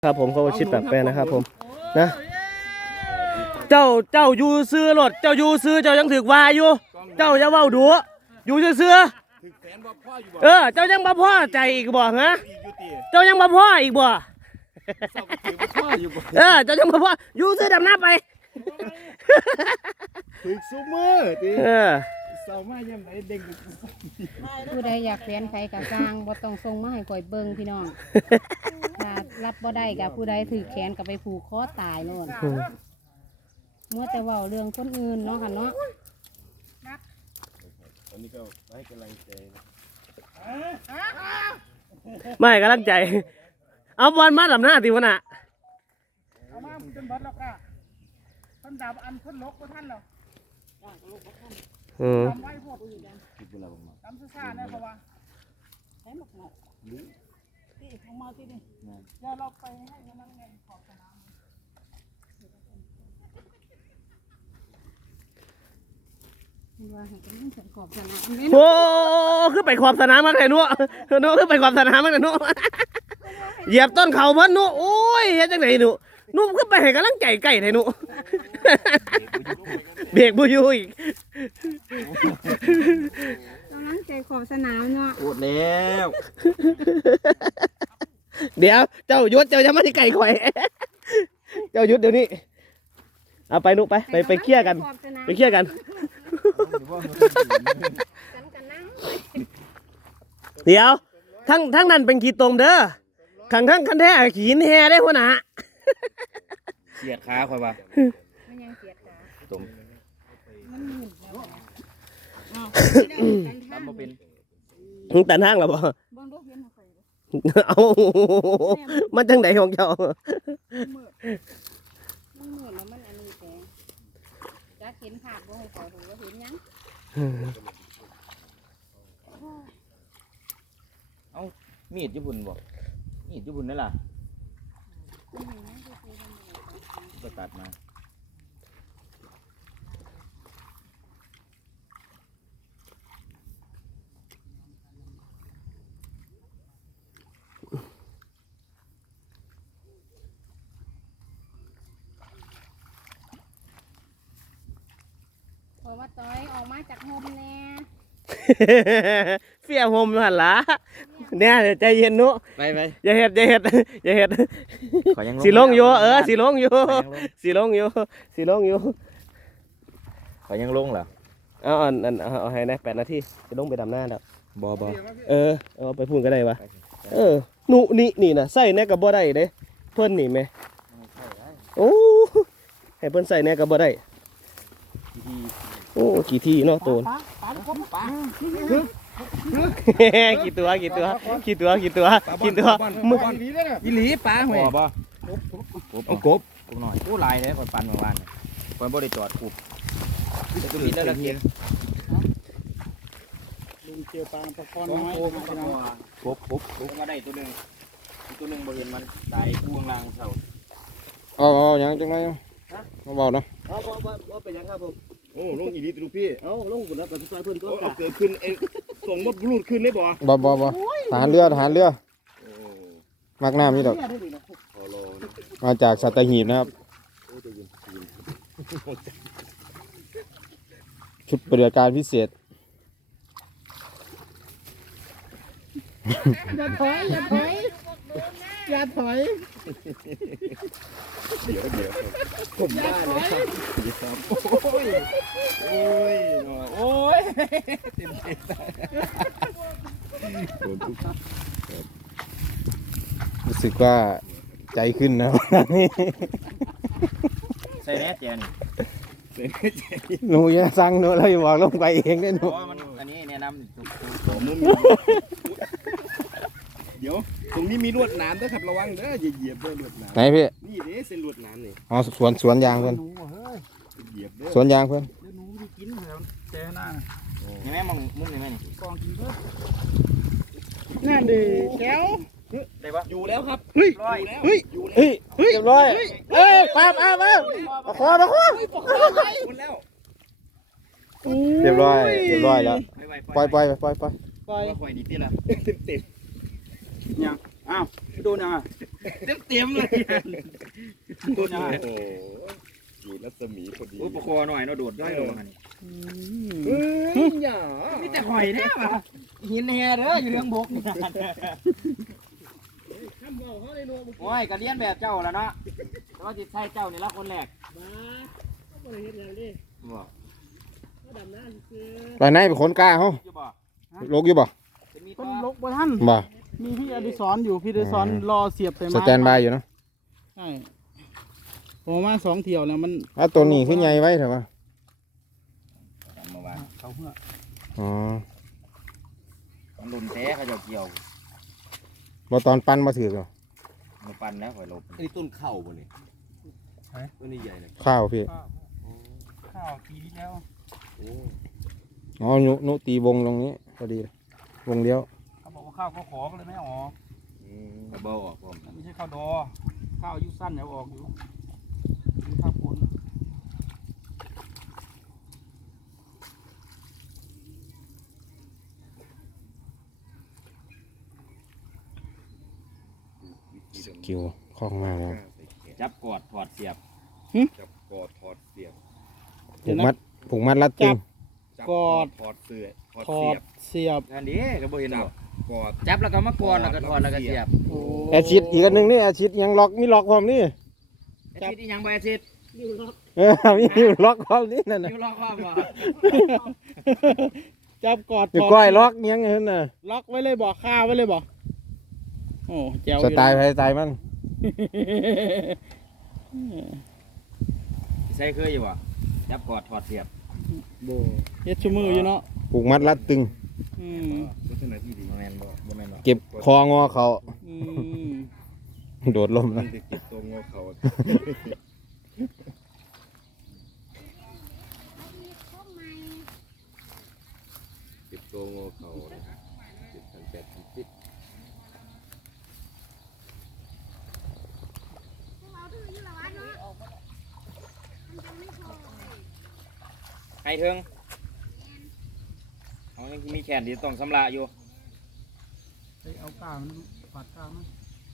ครับผมเขาชิดแบบแปลนะครับผมนะเจ้าอยู่ซื้อรถเจ้าอยู่ซื้อเจ้ายังถือวาอยู่เจ้าจะเว้าดูอยู่ซื้อเจ้ายังบ่พอใจอีกบ่ฮะเจ้ายังบ่พออีกบ่เจ้ายังบ่พออยู่ซื้อดำน้ำไปถึกซูเมอร์ติเศร้ามาย่ำไหนเด็กผู้ใดอยากแฟนไผกะสร้างบ่ต้องส่งมาให้ข่อยเบิ่งพี่น้องถ้ารับบ่ได้กะผู้ใดถือแขนก็ไปผูกคอตายโน่นมัวแต่เว้าเรื่องคนอื่นเนาะค่ะเนาะวันนี้ก็ให้กำลังใจไม่กำลังใจเอาบอลมาดำหน้าติวะน่ะเอามาจนบอลแล้วก็ท่านดาบอันท่านลกก็ท่านเหรอทำไว้พวกทำซ่าๆเนี่ยเพราะว่าใช้หมกหน่อยที่ของมาที่นี่เดี๋ยวเราไปให้กำลังใจขอบสนามโอ้ขึ้นไปขอบสนามมาเลยนัวขึ้นไปขอบสนามมาเลยนัวเหยียบต้นเขาพันนัวโอ้ยเฮ็ดจังไหนหนูนุ่มขึ้นไปให้กำลังใจไก่เลยหนูเบรกบุยูอีกกำลังใจขอบสนามเนาะปวดแล้วเดี๋ยวเจ้ายุทธเจ้าจะมาที่ไก่ข่อยเจ้ายุทธเดี๋ยวนี้เอาไปนุไปเคลียร์กันไปเคลียร์กันเดี๋ยวทั้งนั้นเป็นขีดตมเด้อขังทั้งคันแท้ขีนแฮได้หัวหน้าเสียดขาคอยว่ามันยังเสียดขาตมมันหมุนแล้วทำมาเป็นแต่นั่งหรอบ่บ่รู้เห็นใครเอามันจังไหนของเจ้ามันเหมือนแล้วมันอันนี้แต่จะเห็นภาพบ่ให้เขาดูว่าเห็นยังเอามีดญี่ปุ่นบ่มีดญี่ปุ่นนั่นล่ะก็ตัดมาพอว่าต้อยออกมาจากโฮมแน่เฟี้ยโฮมหันละเนี่ยใจเย็นนุไปอย่าเห็ดสีลงอยู่สีลงอยู่ขอยังลงเหรอเอาให้นะ8 นาทีจะลงไปดำหน้าแล้วบ่เอาไปพูดก็ได้วะหนูนี่นะใส่แน่กับบ่ได้เด้เพิ่นนี่ไหมโอ้ให้เพิ่นใส่แน่กับบ่ได้โอ้กี่ทีเนาะตูนกี่ตัวมึกอีหลีปลาหัวบ่เอากบหน่อยผู้ลายเนี่ยคอยปั่นเมื่อวานคอยบ่ได้จอดขุบตัวนี้ได้ละเกียนลุงเจอปลาตะกอนน้อยกบมาได้ตัวหนึ่งบ่เห็นมันตายกู้งลางเท่ายังจังไรมาบอกนะบ่เป็นยังครับผมโอ้ลงอีดีตัวพี่ลงบุญแล้วกับซอยเพิ่นก็เกิดขึ้นส่งมดรูดขึ้นได้บ่ทหารเรือมักน้ำนี่ดอกมาจากสัตหีบนะครับชุดปฏิบัติการพิเศษอย่าถอยเดี๋ยวผมได้เลยครับโอ้ยเต็มรู้สึกว่าใจขึ้นนะวันนี้ใส่แน่เจนหนูอย่าสั่งหนูเราอย่าบอกลงไปเองได้หนูอันนี้แนะนำเดี๋ยวตรงนี้มีลวดหนามด้วยครับระวังเด้ออย่าเหยียบด้วยลวดหนามไหนพี่นี่เด้เส้นลวดหนามนี่อ๋อสวนยางเพื่อนสวนยางเพื่อนหนูที่กินแล้วเจ้าหน้าเห็นไหมมองมุมเห็นไหมนี่กองกินเพิ่มนั่นดิแก้วได้ปะอยู่แล้วครับเรียบร้อยมาขอเรียบร้อยแล้วปล่อยปล่อยดีที่ละยังอ้าวโดนอ่ะเต็มเลยโดนอ่ะโอ้อยู่รัศมีพอดีโอ้ประคอหน่อยเนาะโดดได้ลงอันนี้อย่านี่แต่หอยแน่ป่ะหินแห่เด้ออยู่เรื่องบกนี่โอ้ยกระเดียนแบบเจ้าแล้วเนาะแต่ว่าจิตใช่เจ้านี่ละคนแรกบอกไปไหนเป็นคนกล้าเฮาอยู่บ่ลกอยู่บ่จะมีต้ตันวลกบ่ท่านบ่มีพี่อดิศรอยู่พี่อดิศรรอเสียบแต่สไม้แตนบายอยู่เนาะใช่ผมมา2 เที่ยวแล้วมันอ่ะตัวนี้ขึ้นใหญ่ไว้เถอะวะเมื่อวานเขาเพื่ออ๋อมันหลุนแท้เขาจะเกี่ยวบ่ตอนปั้นมาถือหรอมาปั่นแล้วหอยลบนี่ต้นข้าวบ่นี่ต้นนี้ใหญ่เลยข้าวพี่ข้าวปีที่แล้วโอ้อ๋อนุตีวงตรงนี้พอดีวงเลี้ยวเขาบอกว่าข้าวเขาขอก็เลยไม่ออกกระเบ้าออกผมไม่ใช่ข้าวดอข้าวอายุสั้นเดี๋ยวออกอยู่มีข้าวผลสกิลคล่องมากแล้วจับกอดถอดเสียบจับกอดถอดเสียบผูกมัดรัดตึงจับกอดถอดเสื้อถอดถอเสียดบเสียบอันนี้ก็บ่เห็นหรจัอบ กกอดจับแล้วก็มากอนแล้วก็ถอดแล้วก็เสียบโอ้แอร์ชิดอีกอันหนึงนี่แอร์ชิดยังล็อกมีล็อกความนี่จับที่ยังบ่อาทิตย์มีอยู่ล็อกความนี่นั่นน่ะอยู่รอความบ่จับกอดอยู่ถดก้อยล็อกยังเห็นน่ะล็อกไว้เลยบอกข้าไว้เลยบอกโอ้แจ๋วอสยู่ไตล์นะไทยสไตล์มันใส่เคยอยู่บ่จับกอดถอดเสียบเฮ็ดชั่วมืออยู่เนาะผูกมัดรัดตึงอืมลักษณะที่ดีบ่แม่นบ่แม่นบ่เก็บคองอเขาอืมโดดลมมันะนจะเก็บตัวงอเขาเก็บตัวงอเขานะครับ7,810 ให้ถึงเอายังมีแขนที่ต้องสำระอยู่ไปเอาก้ามันปัดก้ามัน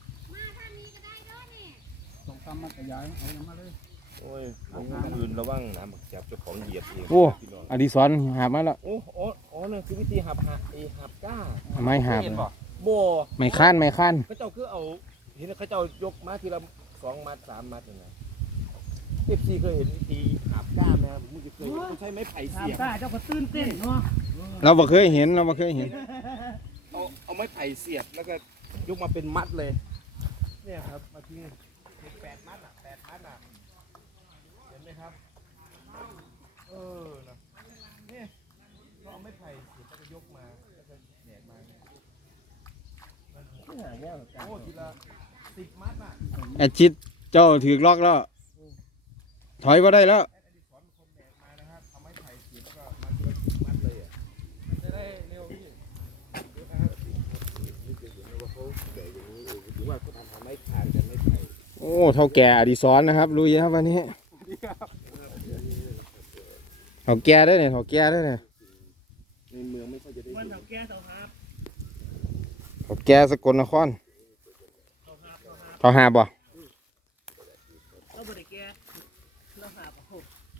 สองกำมันขยายเอาอย่างมาเลยโอ้ยผมคืนระวังน้ำบักจับเจ้าของเหยียบเองโอ้พี่น้องอดิศรหาบมาแล้วโอ้นั่นคือวิธีหับก้าไม้หาบเห็นนะบ่บ่ไม่ค้านไม่ค้านเขาเจ้าคือเอาเห็นเขาเจ้ายกมาทีละ2 มัด 3 มัดอย่างนั้นFCเคยเห็นวิธีหับก้าไหมครับผมจะเคยเขาใช้ไม้ไผ่เสียบเจ้าก็ตื่นเต้นเนาะเราบ่เคยเห็นเราบ่เคยเห็นเอาไม้ไผ่เสียบแล้วก็ยกมาเป็นมัดเลย เนี่ยครับมาที่8 มัดอ่ะ8 มัดอ่ะเห็นไหมครับนะเนี่ยเราเอาไม้ไผ่เสียบแล้วก็ยกมาแล้วก็แหนกมาเนี่ยโอ้ทีละ10 มัดอ่ะแอดชิดเจ้าถือล็อกแล้ว ถอยบ่ได้แล้วมานะครับเอาไม้ไผ่เสียบแล้วก็มัดทีละ10 มัดเลยอ่ะมันจะได้เร็วพี่นี่จะเห็นว่าเขาแบกอย่างนี้หรือว่าเขาทำไม้ขาดกันไม้ไผ่โอ้เท่าแก่อดิศรนะครับลุยครับวันนี้เท่าแก่ได้เนี่ยเท่าแก่ได้เนี่ยในเมืองไม่ค่อยจะได้มันดูเท่าแก่เท่าหาบเท่าแก่สกลนครเท่าหาบ่เราบ่ได้แก่เราหาบโอ้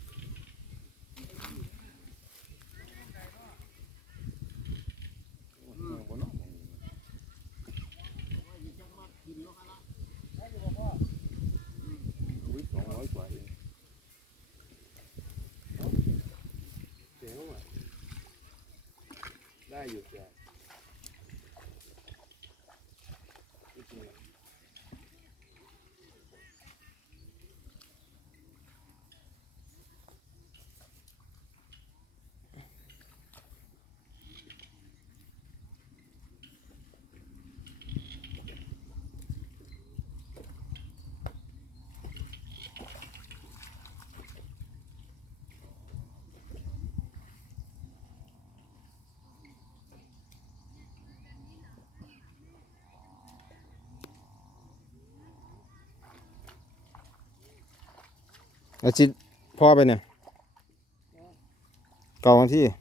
อุ๊ย200 กว่าเองเจ๋งอ่ะได้อยู่จ้ะอาชิดพ่อไปเนี่ยเก่าวันที่